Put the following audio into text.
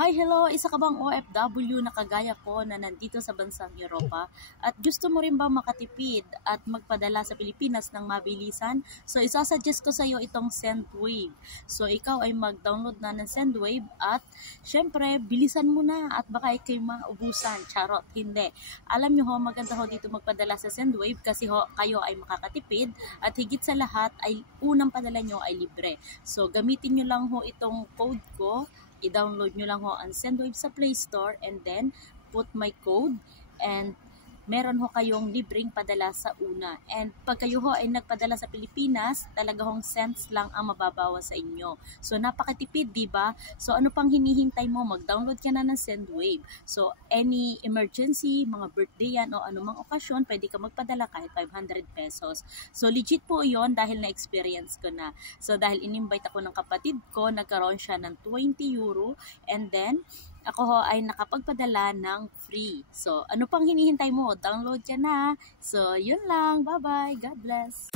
Hi, hello! Isa ka bang OFW na kagaya ko na nandito sa bansang Europa at gusto mo rin ba makatipid at magpadala sa Pilipinas ng mabilisan? So, isasuggest ko sa iyo itong Sendwave. So, ikaw ay mag-download na ng Sendwave at syempre, bilisan mo na at baka ikay maubusan. Charot, hindi. Alam nyo ho, maganda ho dito magpadala sa Sendwave kasi ho, kayo ay makakatipid at higit sa lahat ay unang padala nyo ay libre. So, gamitin nyo lang ho itong code ko. I-download nyo lang ho ang Sendwave sa Play Store and then put my code and meron ho kayong libreng padala sa una. And pag kayo ho ay nagpadala sa Pilipinas, talaga hong cents lang ang mababawa sa inyo. So napakatipid, di ba? So ano pang hinihintay mo? Mag-download ka na ng Sendwave. So any emergency, mga birthday yan o anumang okasyon, pwede ka magpadala kahit 500 pesos. So legit po yon dahil na-experience ko na. So dahil in-invite ako ng kapatid ko, nagkaroon siya ng 20 euro and then ako ho ay nakapagpadala ng free. So, ano pang hinihintay mo? Download ka na. So, yun lang. Bye-bye. God bless.